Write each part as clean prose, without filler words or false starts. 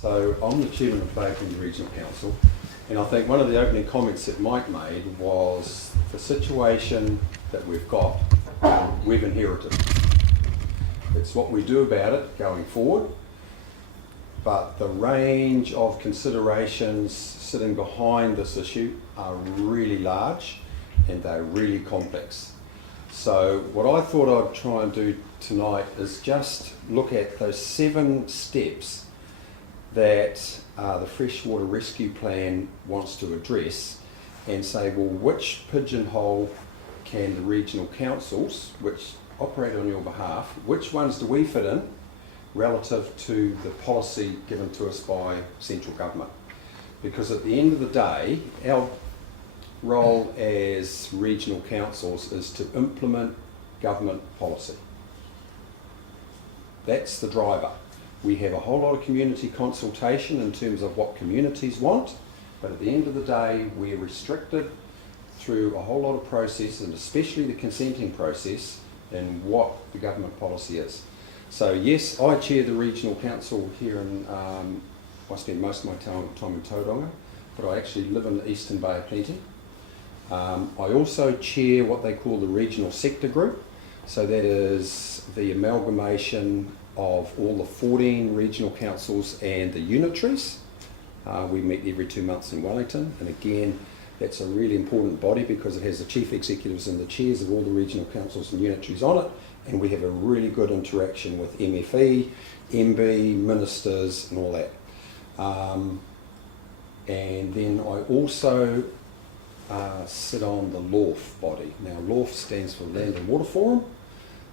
So I'm the chairman of Clayton Regional Council, and I think one of the opening comments that Mike made was the situation that we've got, we've inherited. It's what we do about it going forward, but the range of considerations sitting behind this issue are really large and they're really complex. So what I thought I'd try and do tonight is just look at those 7 steps that the Freshwater Rescue Plan wants to address and say, well, which pigeonhole can the regional councils, which operate on your behalf, which ones do we fit in relative to the policy given to us by central government? Because at the end of the day, our role as regional councils is to implement government policy. That's the driver. We have a whole lot of community consultation in terms of what communities want, but at the end of the day, we're restricted through a whole lot of processes, and especially the consenting process, in what the government policy is. So yes, I chair the regional council here in, I spend most of my time in Tauranga, but I actually live in the Eastern Bay of Plenty. I also chair what they call the regional sector group. So that is the amalgamation of all the 14 regional councils and the unitaries. We meet every 2 months in Wellington, and again, that's a really important body because it has the chief executives and the chairs of all the regional councils and unitaries on it, and we have a really good interaction with MFE, MB, ministers and all that. And then I also sit on the LAWF body. Now LAWF stands for Land and Water Forum,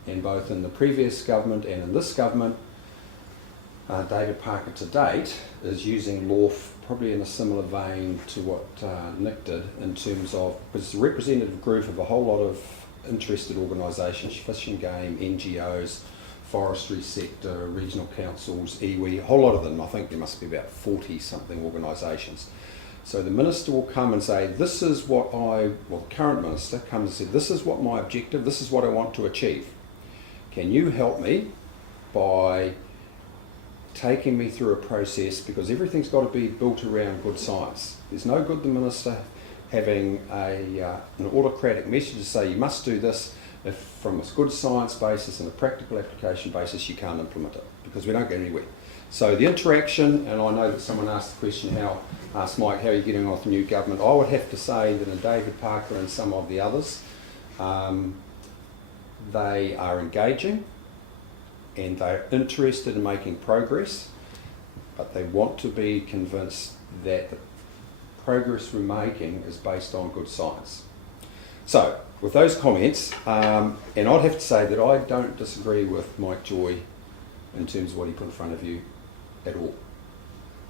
and both in the previous government and in this government, David Parker to date is using LAWF probably in a similar vein to what Nick did in terms of, it's a representative group of a whole lot of interested organisations, fish and game, NGOs, forestry sector, regional councils, iwi, a whole lot of them. I think there must be about 40 something organisations. So the minister will come and say, this is what the current minister comes and says, this is what my objective, this is what I want to achieve. Can you help me by taking me through a process, because everything's got to be built around good science. There's no good the minister having an autocratic message to say you must do this if from a good science basis and a practical application basis you can't implement it, because we don't get anywhere. So the interaction, and I know that someone asked the question, asked Mike, how are you getting on with the new government? I would have to say that in David Parker and some of the others, they are engaging and they're interested in making progress, but they want to be convinced that the progress we're making is based on good science. So, with those comments, and I'd have to say that I don't disagree with Mike Joy in terms of what he put in front of you at all.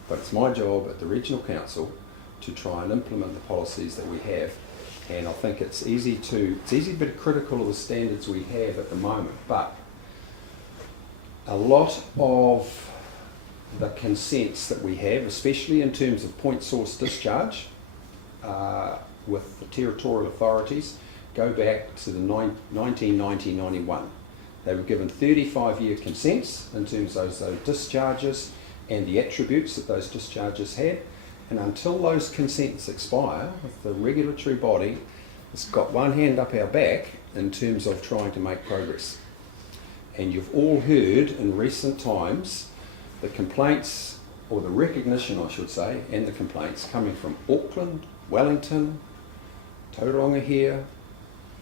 But it's my job at the Regional Council to try and implement the policies that we have, and I think it's easy to be critical of the standards we have at the moment, but a lot of the consents that we have, especially in terms of point source discharge with the territorial authorities, go back to the 1990-91. They were given 35-year consents in terms of those discharges and the attributes that those discharges had, and until those consents expire, the regulatory body has got one hand up our back in terms of trying to make progress. And you've all heard in recent times the complaints, or the recognition I should say, and the complaints coming from Auckland, Wellington, Tauranga here,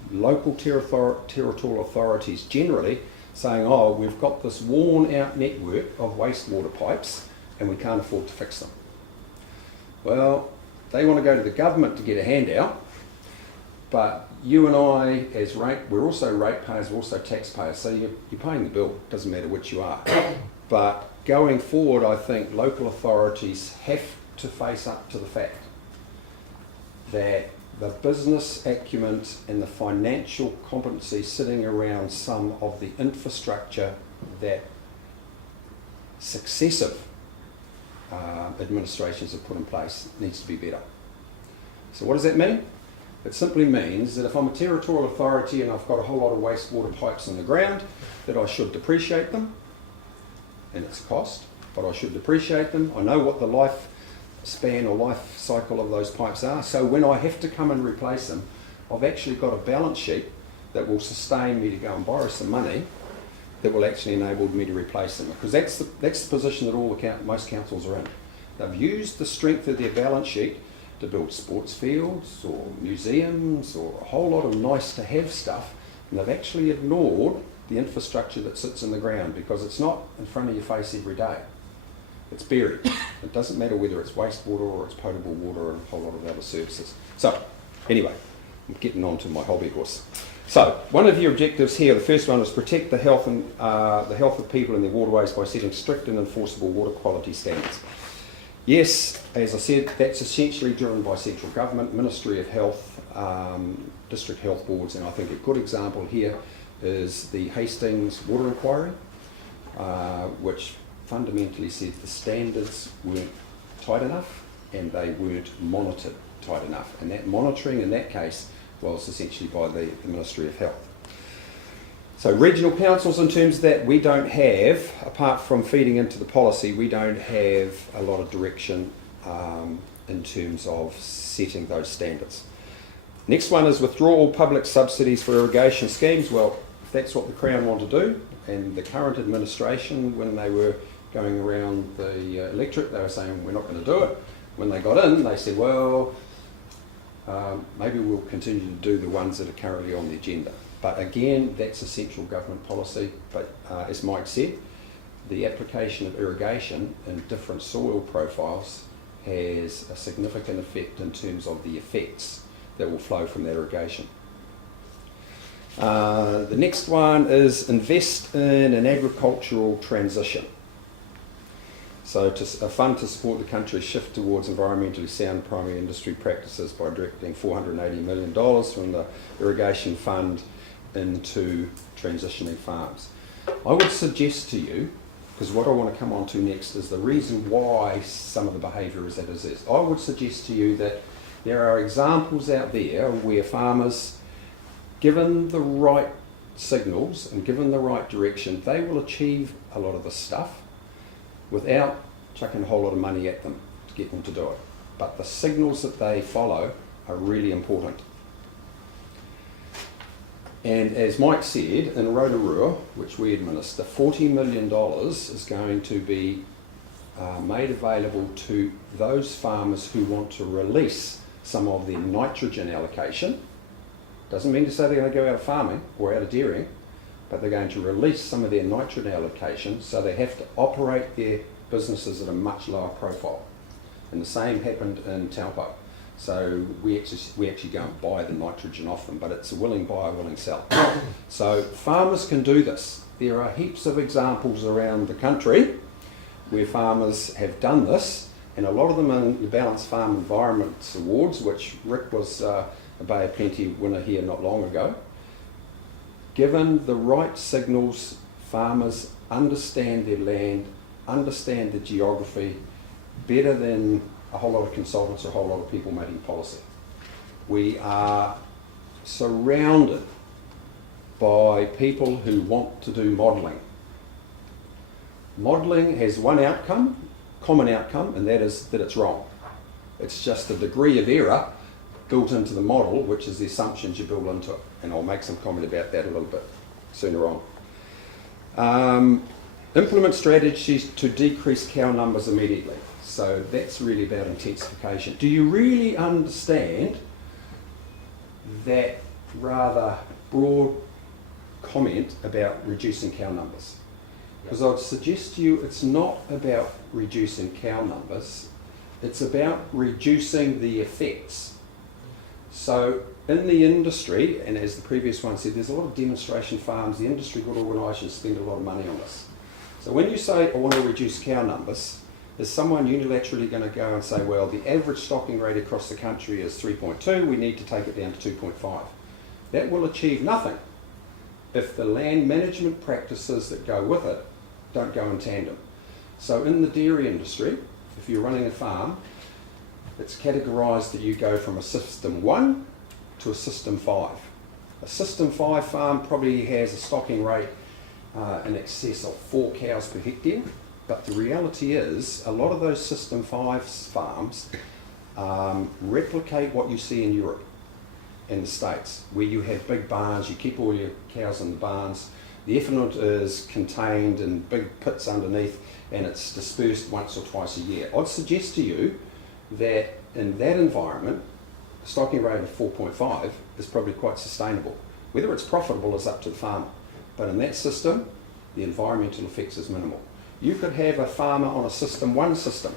local territorial authorities generally saying, oh, we've got this worn out network of wastewater pipes and we can't afford to fix them. Well, they want to go to the government to get a handout, but you and I, as we're also ratepayers, we're also taxpayers, so you're paying the bill, doesn't matter which you are. But going forward, I think local authorities have to face up to the fact that the business acumen and the financial competency sitting around some of the infrastructure that successive administrations have put in place needs to be better. So what does that mean? It simply means that if I'm a territorial authority and I've got a whole lot of wastewater pipes in the ground, that I should depreciate them, and it's a cost. but I should depreciate them. I know what the lifespan or life cycle of those pipes are. So when I have to come and replace them, I've actually got a balance sheet that will sustain me to go and borrow some money that will actually enable me to replace them. Because that's the position that most councils are in. They've used the strength of their balance sheet to build sports fields or museums or a whole lot of nice to have stuff, and they've actually ignored the infrastructure that sits in the ground because it's not in front of your face every day. It's buried. It doesn't matter whether it's wastewater or it's potable water and a whole lot of other services. So, anyway, I'm getting on to my hobby horse. So, one of your objectives here, the first one is protect the health of people and their waterways by setting strict and enforceable water quality standards. Yes, as I said, that's essentially driven by central government, Ministry of Health, district health boards, and I think a good example here is the Hastings Water Inquiry, which fundamentally said the standards weren't tight enough and they weren't monitored tight enough. And that monitoring in that case was essentially by the Ministry of Health. So regional councils, in terms of that, we don't have, apart from feeding into the policy, we don't have a lot of direction in terms of setting those standards. Next one is withdraw all public subsidies for irrigation schemes. Well, if that's what the Crown want to do, and the current administration, when they were going around the electorate, they were saying we're not going to do it. When they got in, they said, well, maybe we'll continue to do the ones that are currently on the agenda. But again, that's a central government policy. But as Mike said, the application of irrigation in different soil profiles has a significant effect in terms of the effects that will flow from that irrigation. The next one is invest in an agricultural transition. So a fund to support the country's shift towards environmentally sound primary industry practices by directing $480 million from the irrigation fund into transitioning farms. I would suggest to you, because what I want to come on to next is the reason why some of the behaviour is as it is. I would suggest to you that there are examples out there where farmers, given the right signals and given the right direction, they will achieve a lot of the stuff without chucking a whole lot of money at them to get them to do it. But the signals that they follow are really important. And as Mike said, in Rotorua, which we administer, $40 million is going to be made available to those farmers who want to release some of their nitrogen allocation. Doesn't mean to say they're going to go out farming or out of dairying, but they're going to release some of their nitrogen allocation, so they have to operate their businesses at a much lower profile. And the same happened in Taupo. So we actually go and buy the nitrogen off them, but it's a willing buyer, willing seller. So farmers can do this. There are heaps of examples around the country where farmers have done this, and a lot of them in the Balanced Farm Environment Awards, which Rick was a Bay of Plenty winner here not long ago. Given the right signals, farmers understand their land, understand the geography better than a whole lot of consultants or a whole lot of people making policy. We are surrounded by people who want to do modelling. Modelling has one outcome, common outcome, and that is that it's wrong. It's just a degree of error built into the model, which is the assumptions you build into it. And I'll make some comment about that a little bit sooner on. Implement strategies to decrease cow numbers immediately. So that's really about intensification. Do you really understand that rather broad comment about reducing cow numbers? Because I'd suggest to you it's not about reducing cow numbers, it's about reducing the effects. So in the industry, and as the previous one said, there's a lot of demonstration farms, the industry good organisations spend a lot of money on this. So when you say, I want to reduce cow numbers, is someone unilaterally going to go and say, well, the average stocking rate across the country is 3.2, we need to take it down to 2.5. That will achieve nothing if the land management practices that go with it don't go in tandem. So in the dairy industry, if you're running a farm, it's categorised that you go from a system 1 to a system 5. A system 5 farm probably has a stocking rate in excess of 4 cows per hectare, But the reality is, a lot of those System 5 farms replicate what you see in Europe and the States, where you have big barns, you keep all your cows in the barns, the effluent is contained in big pits underneath, and it's dispersed once or twice a year. I'd suggest to you that in that environment, a stocking rate of 4.5 is probably quite sustainable. Whether it's profitable is up to the farmer, but in that system, the environmental effects is minimal. You could have a farmer on a System 1 system,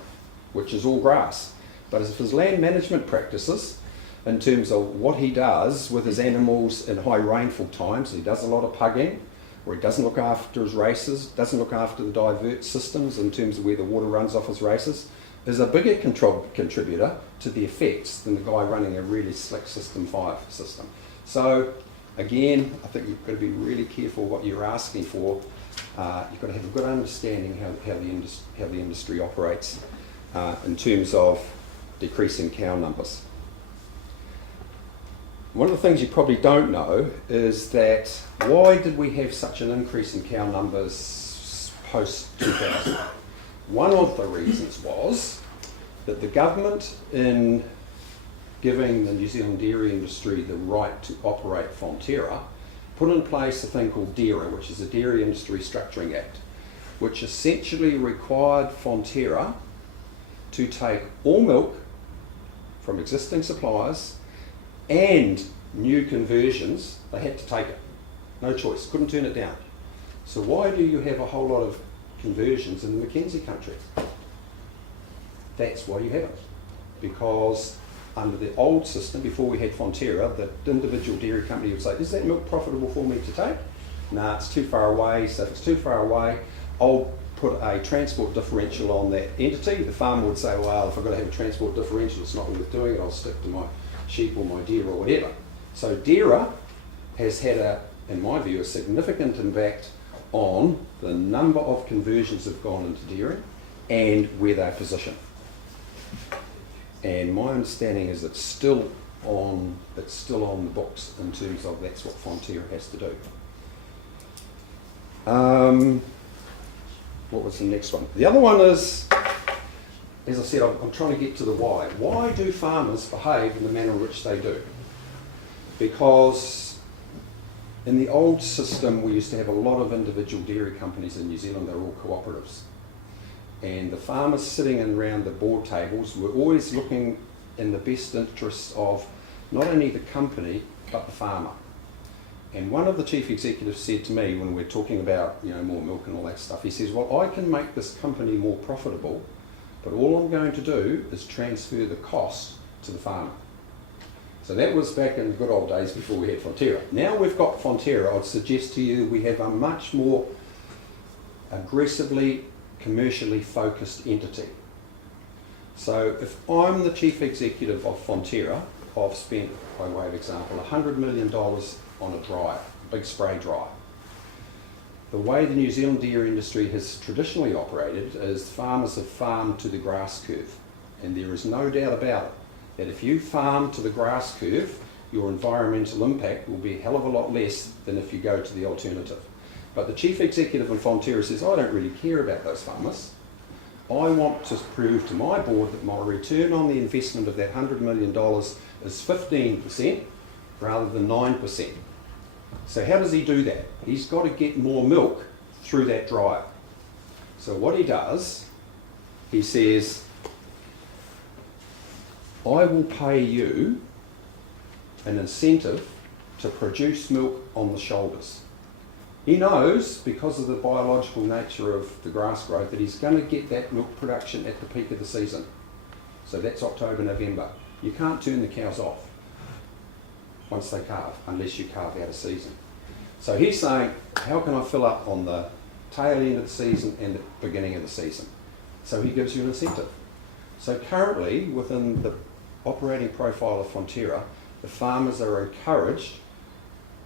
which is all grass, but if his land management practices, in terms of what he does with his animals in high rainfall times, he does a lot of pugging, or he doesn't look after his races, doesn't look after the divert systems in terms of where the water runs off his races, is a bigger contributor to the effects than the guy running a really slick System 5 system. So again, I think you've got to be really careful what you're asking for. You've got to have a good understanding how the industry operates in terms of decreasing cow numbers. One of the things you probably don't know is that why did we have such an increase in cow numbers post-2000? One of the reasons was that the government, in giving the New Zealand dairy industry the right to operate Fonterra, put in place a thing called DIRA, which is the Dairy Industry Structuring Act, which essentially required Fonterra to take all milk from existing suppliers and new conversions. They had to take it. No choice, couldn't turn it down. So why do you have a whole lot of conversions in the Mackenzie country? That's why you have it. Because under the old system, before we had Fonterra, the individual dairy company would say, is that milk profitable for me to take? Nah, it's too far away. So if it's too far away, I'll put a transport differential on that entity. The farmer would say, well, if I've got to have a transport differential, it's not worth doing it, I'll stick to my sheep or my deer or whatever. So DIRA has had, in my view, a significant impact on the number of conversions that have gone into dairy and where they're positioned. And my understanding is it's still on the books in terms of that's what Fonterra has to do. What was the next one? The other one is, as I said, I'm trying to get to the why. Why do farmers behave in the manner in which they do? Because in the old system, we used to have a lot of individual dairy companies in New Zealand. They were all cooperatives. And the farmers sitting around the board tables were always looking in the best interests of not only the company, but the farmer. And one of the chief executives said to me when we're talking about more milk and all that stuff, he says, well, I can make this company more profitable, but all I'm going to do is transfer the cost to the farmer. So that was back in the good old days before we had Fonterra. Now we've got Fonterra, I'd suggest to you we have a much more aggressively commercially focused entity. So if I'm the chief executive of Fonterra, I've spent, by way of example, $100 million on a dryer, a big spray dryer. The way the New Zealand dairy industry has traditionally operated is farmers have farmed to the grass curve, and there is no doubt about it that if you farm to the grass curve, your environmental impact will be a hell of a lot less than if you go to the alternative. But the chief executive in Fonterra says, I don't really care about those farmers. I want to prove to my board that my return on the investment of that $100 million is 15% rather than 9%. So how does he do that? He's got to get more milk through that dryer. So what he does, he says, I will pay you an incentive to produce milk on the shoulders. He knows, because of the biological nature of the grass growth, that he's going to get that milk production at the peak of the season. So that's October, November. You can't turn the cows off once they calve, unless you carve out a season. So he's saying, how can I fill up on the tail end of the season and the beginning of the season? So he gives you an incentive. So currently, within the operating profile of Fonterra, the farmers are encouraged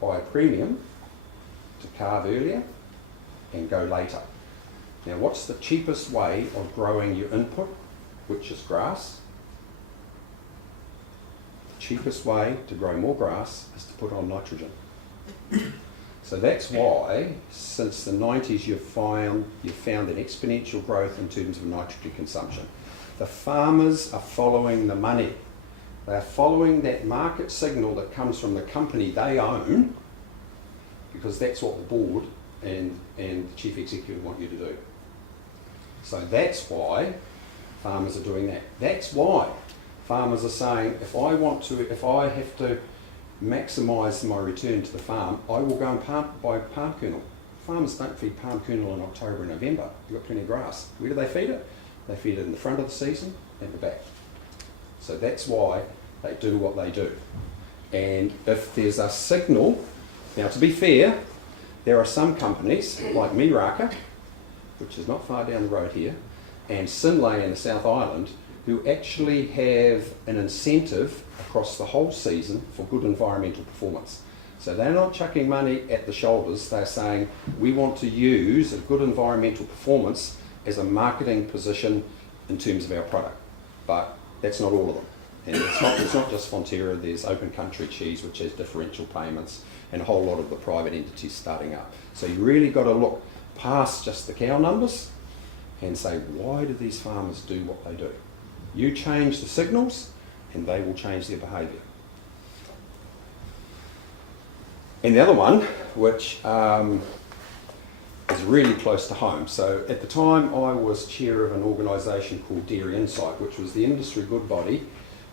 by a premium to calve earlier and go later. Now, what's the cheapest way of growing your input, which is grass? The cheapest way to grow more grass is to put on nitrogen. So that's why, since the 90s, you've found an exponential growth in terms of nitrogen consumption. The farmers are following the money. They're following that market signal that comes from the company they own, because that's what the board and the chief executive want you to do. So that's why farmers are doing that. That's why farmers are saying, if I have to maximise my return to the farm, I will go and buy palm kernel. Farmers don't feed palm kernel in October and November. You've got plenty of grass. Where do they feed it? They feed it in the front of the season and the back. So that's why they do what they do. And if there's a signal, now to be fair, there are some companies like Miraka, which is not far down the road here, and Sinlay in the South Island, who actually have an incentive across the whole season for good environmental performance. So they're not chucking money at the shoulders, they're saying we want to use a good environmental performance as a marketing position in terms of our product. But that's not all of them. And it's not just Fonterra, there's Open Country Cheese, which has differential payments, and a whole lot of the private entities starting up. So you really got to look past just the cow numbers and say, why do these farmers do what they do? You change the signals and they will change their behaviour. And the other one, which is really close to home. So at the time I was chair of an organisation called Dairy Insight, which was the industry good body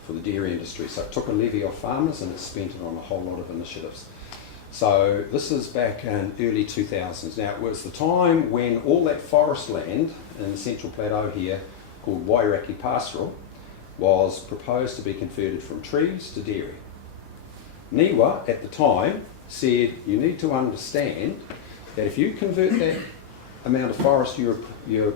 for the dairy industry. So it took a levy off farmers and it spent it on a whole lot of initiatives. So this is back in early 2000s. Now it was the time when all that forest land in the Central Plateau here, called Wairaki Pastoral, was proposed to be converted from trees to dairy. NIWA at the time said you need to understand that if you convert that amount of forest you're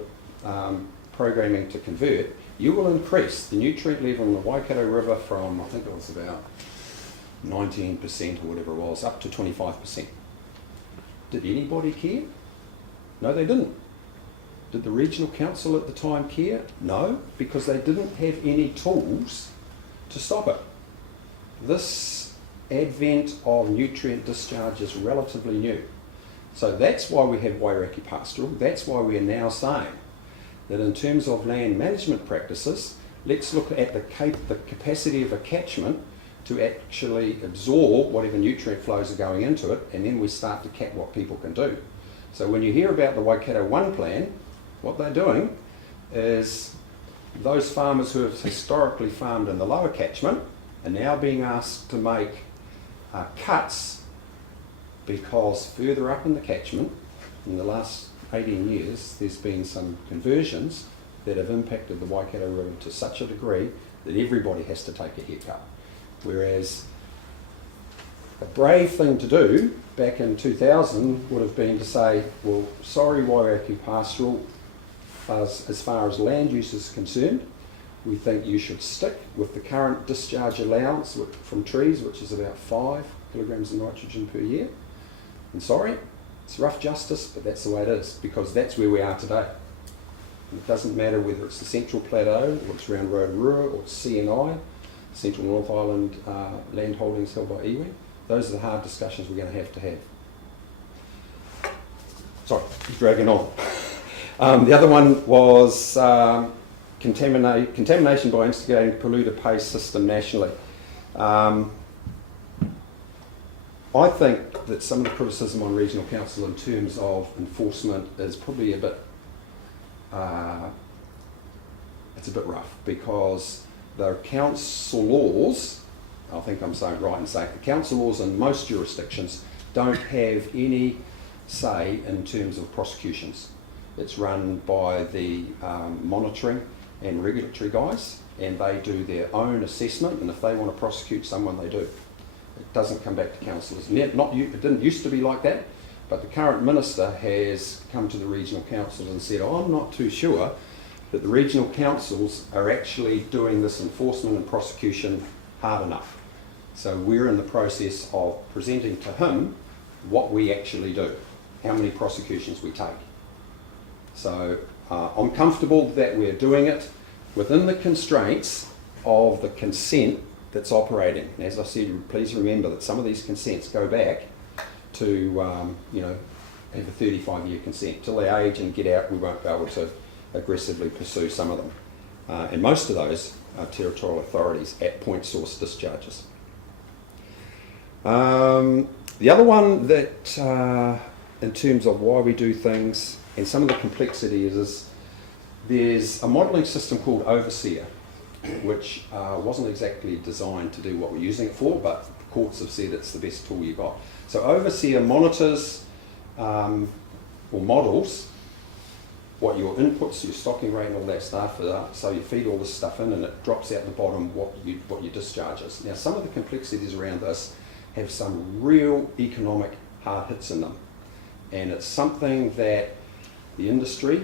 programming to convert, you will increase the nutrient level in the Waikato River from, I think it was about 19% or whatever it was, up to 25%. Did anybody care? No, they didn't. Did the regional council at the time care? No, because they didn't have any tools to stop it. This advent of nutrient discharge is relatively new. So that's why we have Wairaki Pastoral. That's why we are now saying that in terms of land management practices, let's look at the capacity of a catchment to actually absorb whatever nutrient flows are going into it, and then we start to cap what people can do. So when you hear about the Waikato 1 plan, what they're doing is those farmers who have historically farmed in the lower catchment are now being asked to make cuts, because further up in the catchment, in the last 18 years, there's been some conversions that have impacted the Waikato River to such a degree that everybody has to take a haircut. Whereas a brave thing to do back in 2000 would have been to say, well, sorry Wairaki Pastoral, as far as land use is concerned, we think you should stick with the current discharge allowance from trees, which is about 5 kilograms of nitrogen per year. And sorry, it's rough justice, but that's the way it is, because that's where we are today. And it doesn't matter whether it's the Central Plateau, or it's around Rotorua, or it's CNI, Central North Island land holdings held by iwi. Those are the hard discussions we're going to have. Sorry, dragging on. The other one was contamination by instigating polluter pays system nationally. I think that some of the criticism on regional council in terms of enforcement is probably a bit, it's a bit rough, because the council laws, I think I'm saying right in saying, the council laws in most jurisdictions don't have any say in terms of prosecutions. It's run by the monitoring and regulatory guys, and they do their own assessment, and if they want to prosecute someone, they do. It doesn't come back to councillors. It didn't used to be like that, but the current minister has come to the regional councils and said, I'm not too sure that the regional councils are actually doing this enforcement and prosecution hard enough. So we're in the process of presenting to him what we actually do, how many prosecutions we take. So I'm comfortable that we're doing it within the constraints of the consent that's operating. And as I said, please remember that some of these consents go back to, you know, have a 35-year consent. Till they age and get out, we won't be able to aggressively pursue some of them. And most of those are territorial authorities at point source discharges. The other one that, in terms of why we do things and some of the complexity is there's a modelling system called Overseer, which wasn't exactly designed to do what we're using it for, but the courts have said it's the best tool you got. So Overseer monitors or models what your inputs, your stocking rate and all that stuff are. So you feed all this stuff in and it drops out the bottom what your discharge is. Now some of the complexities around this have some real economic hard hits in them, and it's something that the industry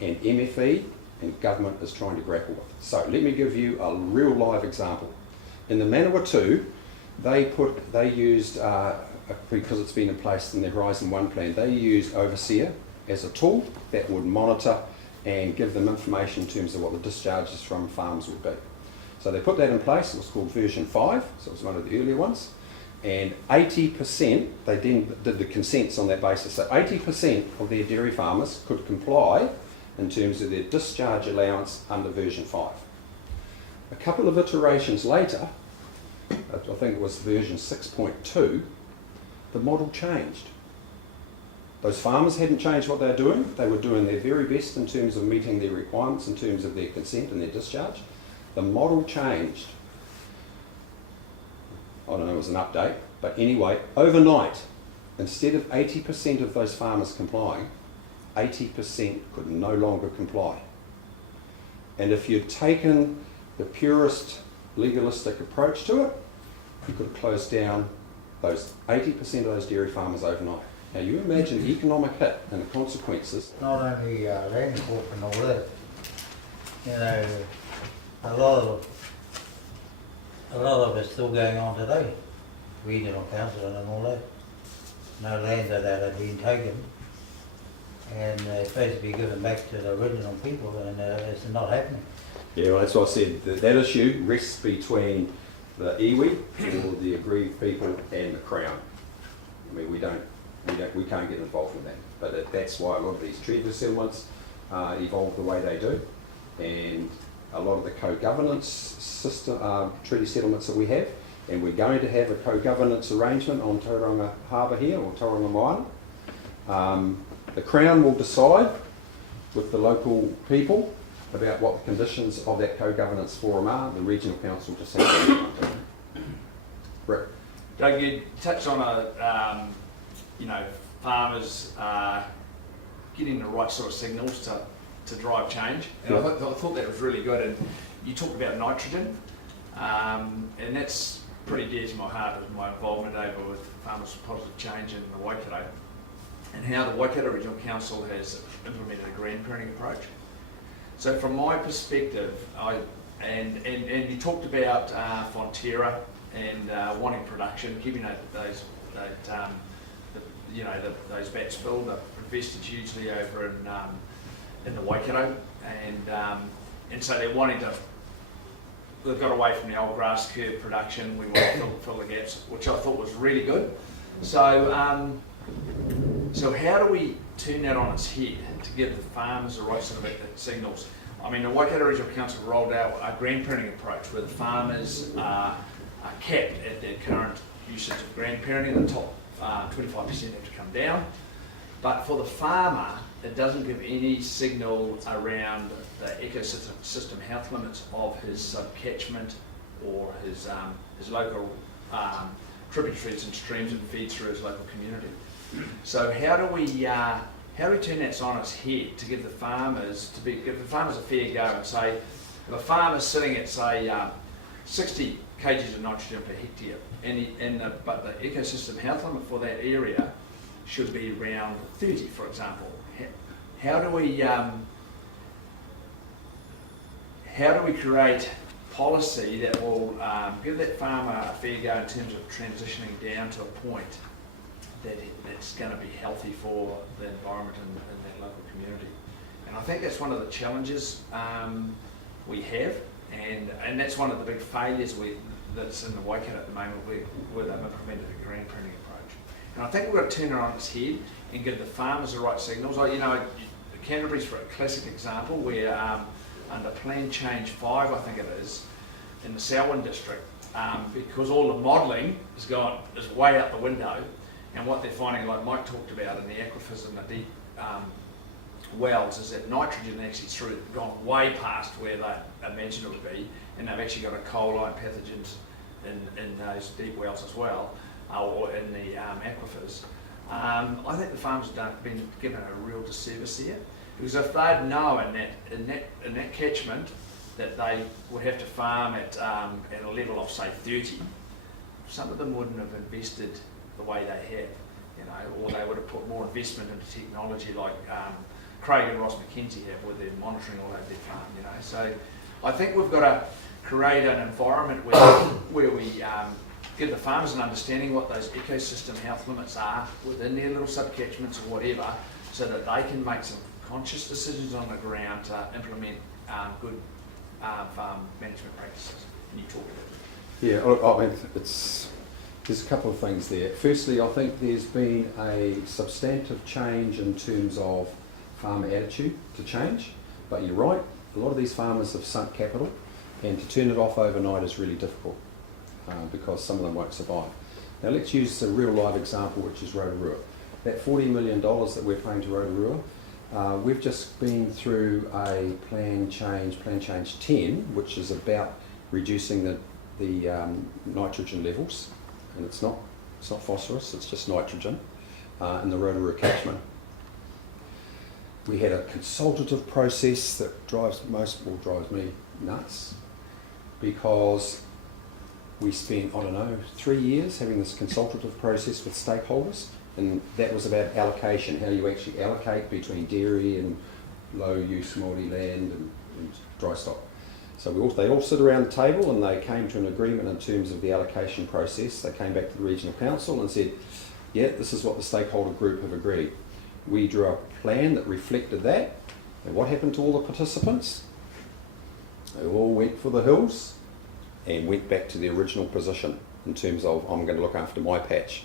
and MFE and government is trying to grapple with. So let me give you a real live example. In the Manawatu, they used, because it's been in place in the Horizon 1 plan, they used Overseer as a tool that would monitor and give them information in terms of what the discharges from farms would be. So they put that in place. It was called version 5, so it was one of the earlier ones. And 80%, they then did the consents on that basis. So 80% of their dairy farmers could comply in terms of their discharge allowance under version 5. A couple of iterations later, I think it was version 6.2, the model changed. Those farmers hadn't changed what they were doing. They were doing their very best in terms of meeting their requirements, in terms of their consent and their discharge. The model changed. I don't know, it was an update, but anyway, overnight, instead of 80% of those farmers complying, 80% could no longer comply. And if you'd taken the purest legalistic approach to it, you could have closed down those 80% of those dairy farmers overnight. Now you imagine the economic hit and the consequences. Not only land court and all that, you know, a lot of it's still going on today. Regional council and all that. No lands are that have been taken, and it's supposed to be given back to the original people, and it's not happening. Yeah, well, that's what I said. That issue rests between the iwi, or the aggrieved people, and the Crown. I mean, we can't get involved in that. But that's why a lot of these treaty settlements evolve the way they do, and a lot of the co-governance system, treaty settlements that we have, and we're going to have a co-governance arrangement on Tauranga Harbour here, or Tauranga Mine. The Crown will decide with the local people about what the conditions of that co-governance forum are. The regional council just has to Rick. Doug, you touched on farmers getting the right sort of signals to drive change. And Yeah. I thought that was really good. And you talked about nitrogen, and that's pretty dear to my heart with my involvement over with Farmers for Positive Change in the Waikato, and how the Waikato Regional Council has implemented a grandparenting approach. So from my perspective, and you talked about Fonterra and wanting production, keeping those vats filled. They've invested hugely over in the Waikato, and so they're wanting to. They've got away from the old grass curve production. We want to fill the gaps, which I thought was really good. So how do we turn that on its head to give the farmers the right sort of signals? I mean, the Waikato Regional Council rolled out a grandparenting approach where the farmers are capped at their current usage of grandparenting. The top 25% have to come down. But for the farmer, it doesn't give any signal around the ecosystem health limits of his sub-catchment or his local tributaries and streams and feeds through his local community. So how do we turn that on its head to give the farmers a fair go and say, if a farmer's sitting at say 60 kgs of nitrogen per hectare, but the ecosystem health limit for that area should be around 30, for example. How do we create policy that will give that farmer a fair go in terms of transitioning down to a point that's going to be healthy for the environment in that local community? And I think that's one of the challenges we have, and that's one of the big failures that's in the Waikato at the moment, where they've implemented a grandparenting approach. And I think we've got to turn it on its head and give the farmers the right signals. Like, you know, Canterbury's for a classic example where under Plan Change 5, I think it is, in the Selwyn district, because all the modelling is way out the window, and what they're finding, like Mike talked about in the aquifers and the deep wells, is that nitrogen actually gone way past where they imagined it would be, and they've actually got a coli and pathogens in those deep wells as well, or in the aquifers. I think the farmers have been given a real disservice here, because if they'd known that in that catchment that they would have to farm at a level of say 30, some of them wouldn't have invested the way they have, you know, or they would have put more investment into technology like Craig and Ross McKenzie have with their monitoring all over their farm, you know. So I think we've got to create an environment where we give the farmers an understanding what those ecosystem health limits are within their little subcatchments or whatever, so that they can make some conscious decisions on the ground to implement good farm management practices. And you talk about it. Yeah, look, I mean, there's a couple of things there. Firstly, I think there's been a substantive change in terms of farmer attitude to change, but you're right, a lot of these farmers have sunk capital, and to turn it off overnight is really difficult because some of them won't survive. Now let's use a real live example, which is Rotorua. That $40 million that we're paying to Rotorua, we've just been through a Plan Change 10, which is about reducing the nitrogen levels, and it's not phosphorus, it's just nitrogen in the Rotorua catchment. We had a consultative process that drives me nuts, because we spent, I don't know, 3 years having this consultative process with stakeholders, and that was about allocation, how you actually allocate between dairy and low use multi land and dry stock. So they all sit around the table and they came to an agreement in terms of the allocation process. They came back to the regional council and said, yeah, this is what the stakeholder group have agreed. We drew a plan that reflected that, and what happened to all the participants? They all went for the hills and went back to the original position in terms of, I'm going to look after my patch.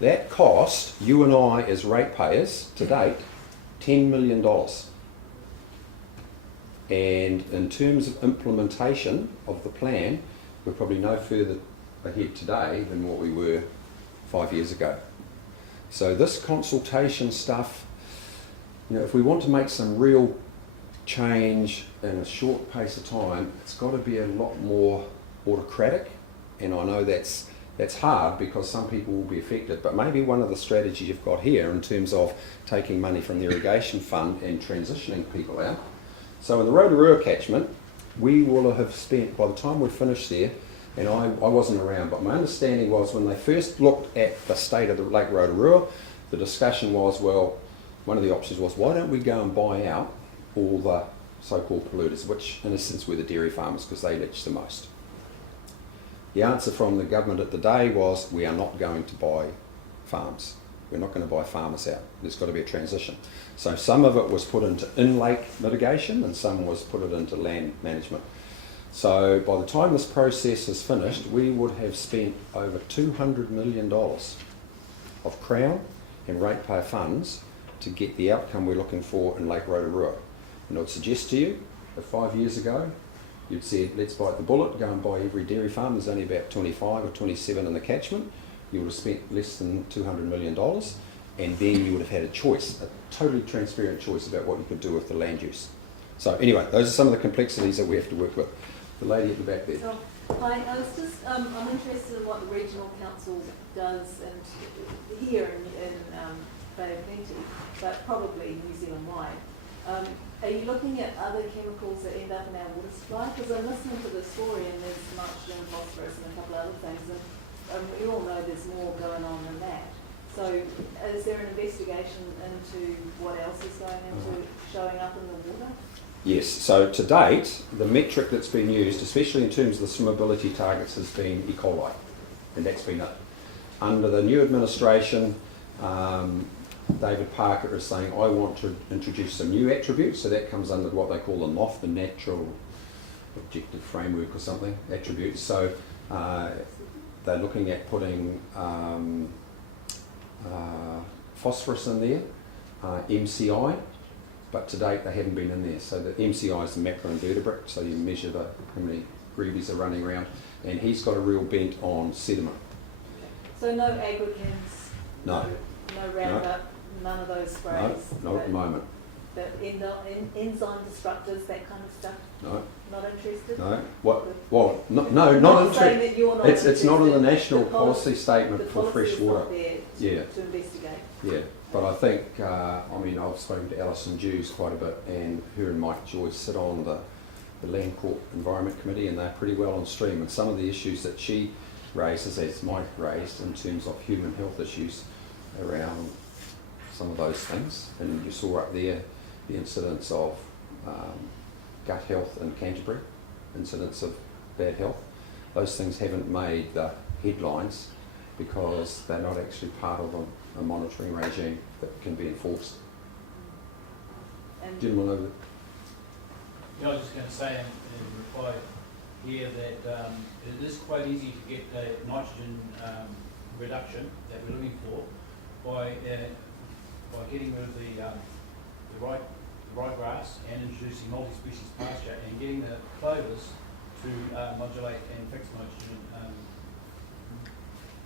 That cost you and I as ratepayers to date $10 million. And in terms of implementation of the plan, we're probably no further ahead today than what we were 5 years ago. So this consultation stuff, you know, if we want to make some real change in a short pace of time, it's got to be a lot more autocratic, and I know that's hard because some people will be affected, but maybe one of the strategies you've got here in terms of taking money from the irrigation fund and transitioning people out. So in the Rotorua catchment, we will have spent, by the time we're finished there, and I wasn't around, but my understanding was when they first looked at the state of the Lake Rotorua, the discussion was, well, one of the options was, why don't we go and buy out all the so-called polluters, which in a sense were the dairy farmers because they leach the most. The answer from the government at the day was, we are not going to buy farms. We're not going to buy farmers out. There's got to be a transition. So some of it was put into in-lake mitigation and some was put it into land management. So by the time this process is finished, we would have spent over $200 million of Crown and ratepayer funds to get the outcome we're looking for in Lake Rotorua. And I would suggest to you that 5 years ago, you'd said, let's bite the bullet, go and buy every dairy farm. There's only about 25 or 27 in the catchment. You would have spent less than $200 million, and then you would have had a choice, a totally transparent choice about what you could do with the land use. So anyway, those are some of the complexities that we have to work with. The lady at the back there. So, hi, I was just, I'm interested in what the regional council does and here in Bay of Plenty, but probably New Zealand wide. Are you looking at other chemicals that end up in our water supply? Because I'm listening to the story and there's nitrogen, phosphorus and a couple of other things, and we all know there's more going on than that. So is there an investigation into what else is going into showing up in the water? Yes, so to date, the metric that's been used, especially in terms of the swimmability targets, has been E. coli, and that's been it. Under the new administration, David Parker is saying, I want to introduce some new attributes, so that comes under what they call the NOF, the Natural Objective Framework or something, attributes. So they're looking at putting phosphorus in there, MCI, but to date they haven't been in there. So the MCI is the macroinvertebrate, so you measure how many greavies are running around, and he's got a real bent on sediment. So no agrochems? No. No Roundup, none of those sprays? No, not at the moment. The enzyme disruptors, that kind of stuff? No. Not interested? No. What? Well, no, Not not saying interested. that you're not It's not in the interested. national The policy statement the for policy fresh is water. not there Yeah. to investigate. Yeah, but I think, I've spoken to Alison Dews quite a bit, and her and Mike Joyce sit on the Land Court Environment Committee, and they're pretty well on stream. And some of the issues that she raises, as Mike raised, in terms of human health issues around some of those things. And you saw up there the incidents of gut health in Canterbury, incidents of bad health. Those things haven't made the headlines because they're not actually part of a monitoring regime that can be enforced. And Gentlemen over. Yeah, I was just going to say in reply here that it is quite easy to get the nitrogen reduction that we're looking for by getting rid of the ryegrass and introducing multi-species pasture and getting the clovers to modulate and fix nitrogen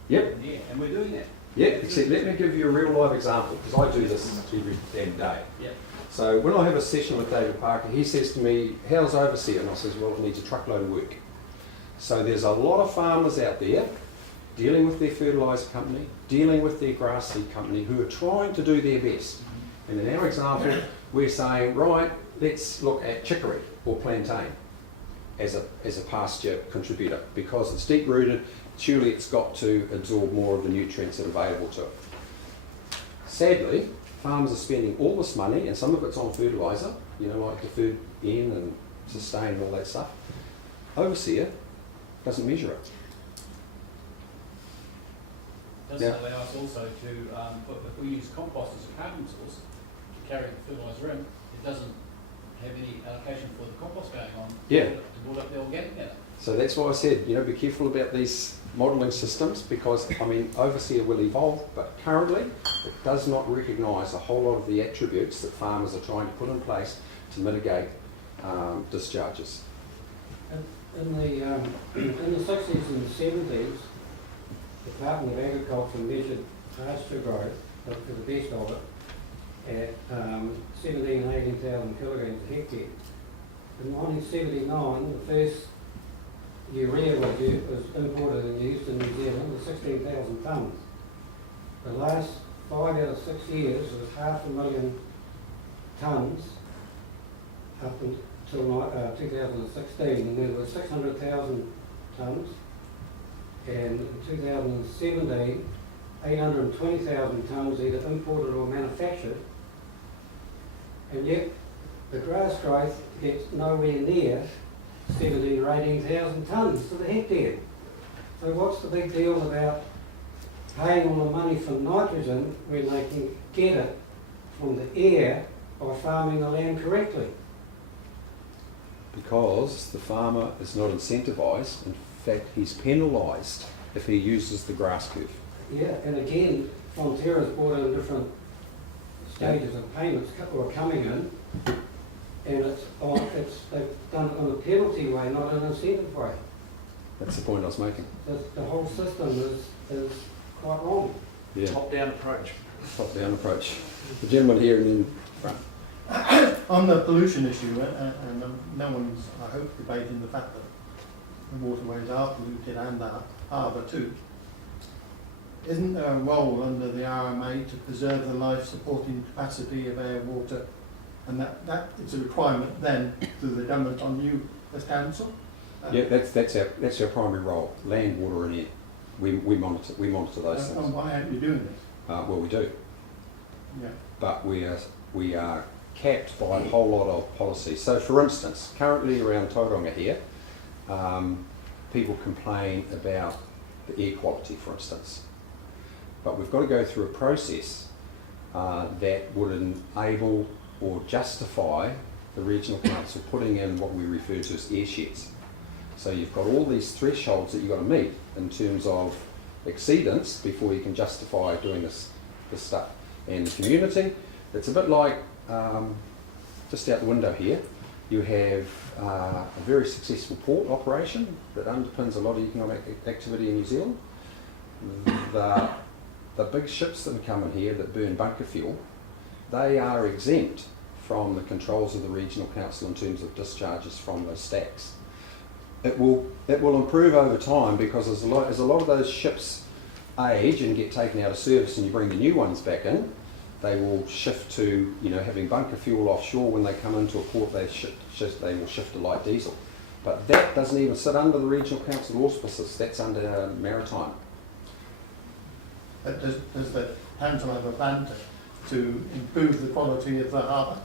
Yep. in the air. And we're doing that. Yeah, except let me give you a real live example, because I do this every damn day. Yeah. So when I have a session with David Parker, he says to me, how's overseer? And I says, well, it needs a truckload of work. So there's a lot of farmers out there dealing with their fertiliser company, dealing with their grass seed company, who are trying to do their best. And in our example, we're saying, right, let's look at chicory or plantain as a pasture contributor, because it's deep rooted. Surely it's got to absorb more of the nutrients that are available to it. Sadly, farmers are spending all this money, and some of it's on fertiliser, like deferred N and sustain and all that stuff. Overseer doesn't measure it. Does Yeah. allow us also to, if we use compost as a carbon source to carry the fertiliser in, it doesn't have any allocation for the compost going on Yeah. to build up the organic matter. So that's why I said, be careful about these modelling systems, because, Overseer will evolve, but currently it does not recognise a whole lot of the attributes that farmers are trying to put in place to mitigate discharges. In the 60s and 70s, the Department of Agriculture measured pasture growth, looked for the best of it, at 17,000 and 18,000 kilograms a hectare. In 1979, the first urea was imported and used in New Zealand was 16,000 tonnes. The last 5 out of 6 years was 500,000 tonnes up until 2016, and there was 600,000 tonnes. And in 2017, 820,000 tonnes either imported or manufactured. And yet the grass growth gets nowhere near 17,000 or 18,000 tonnes to the hectare. So what's the big deal about paying all the money for nitrogen when they can get it from the air by farming the land correctly? Because the farmer is not incentivised. In fact, he's penalised if he uses the grass curve. Yeah, and again, Fonterra's brought in different stages of payments or coming in, and they've done it in a penalty way, not an incentive way. That's the point I was making. The whole system is quite wrong. Yeah, Top-down approach. top-down approach. The gentleman here and then front. On the pollution issue, and no one's, I hope, debating the fact that the waterways are polluted and are but too. Isn't there a role under the RMA to preserve the life-supporting capacity of air, water, and that is a requirement then through the government on you as council? Yeah, that's our primary role. Land, water, and air. We monitor those things. And why aren't you doing this? Well, we do, Yeah. but we are capped by a whole lot of policy. So, for instance, currently around Tauranga here, people complain about the air quality, for instance. But we've got to go through a process that would enable or justify the regional council putting in what we refer to as air sheds. So you've got all these thresholds that you've got to meet in terms of exceedance before you can justify doing this this stuff. And the community, it's a bit like just out the window here, you have a very successful port operation that underpins a lot of economic activity in New Zealand. The big ships that come in here that burn bunker fuel, they are exempt from the controls of the regional council in terms of discharges from those stacks. It will improve over time, because as a lot of those ships age and get taken out of service and you bring the new ones back in, they will shift to, you know, having bunker fuel offshore. When they come into a port, they will shift to light diesel. But that doesn't even sit under the regional council auspices, that's under maritime. But does the council have a plan to improve the quality of the harbour?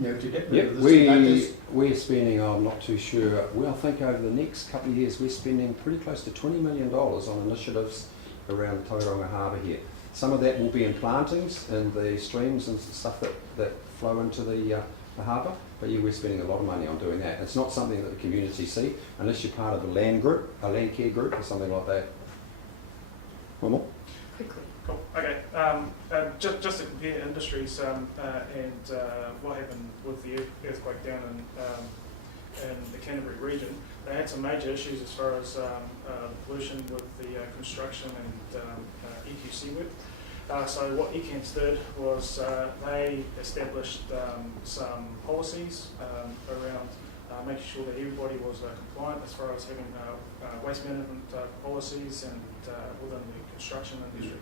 You know, to get rid of the we're spending, I'm not too sure, well, I think over the next couple of years we're spending pretty close to $20 million on initiatives around the Tauranga Harbour here. Some of that will be in plantings and the streams and stuff that flow into the harbour, but yeah, we're spending a lot of money on doing that. It's not something that the community see unless you're part of a land group, a land care group or something like that. One more? Quickly. Cool. Okay. Just to compare industries and what happened with the earthquake down in the Canterbury region, they had some major issues as far as pollution with the construction and EQC work. So what ECANS did was they established some policies around making sure that everybody was compliant as far as having waste management policies and within the construction industry.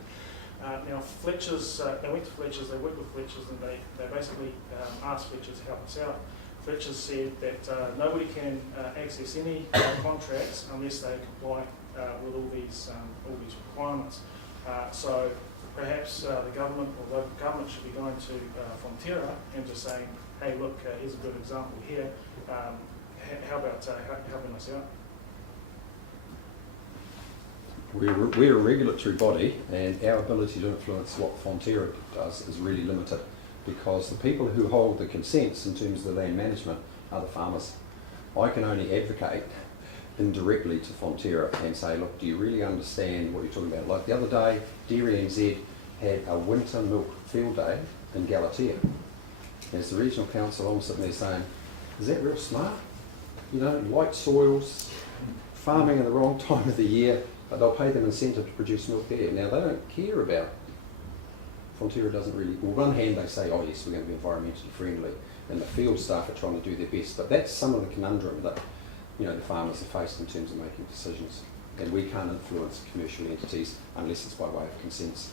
Now Fletcher's, they went to Fletcher's, they worked with Fletcher's, and they basically asked Fletcher's to help us out. Fletcher said that nobody can access any contracts unless they comply with all these requirements. So perhaps the government or local government should be going to Fonterra and just saying, hey, look, here's a good example here. How about helping us out? We're a regulatory body, and our ability to influence what Fonterra does is really limited, because the people who hold the consents in terms of the land management are the farmers. I can only advocate indirectly to Fonterra and say, look, do you really understand what you're talking about? Like the other day, Dairy NZ had a winter milk field day in Galatea. As the regional council, I'm sitting there saying, is that real smart? You know, light soils, farming at the wrong time of the year, but they'll pay them incentive to produce milk there. Now, they don't care about, Fonterra doesn't really, on one hand they say, oh yes, we're going to be environmentally friendly, and the field staff are trying to do their best, but that's some of the conundrum that, you know, the farmers are faced in terms of making decisions. And we can't influence commercial entities unless it's by way of consents.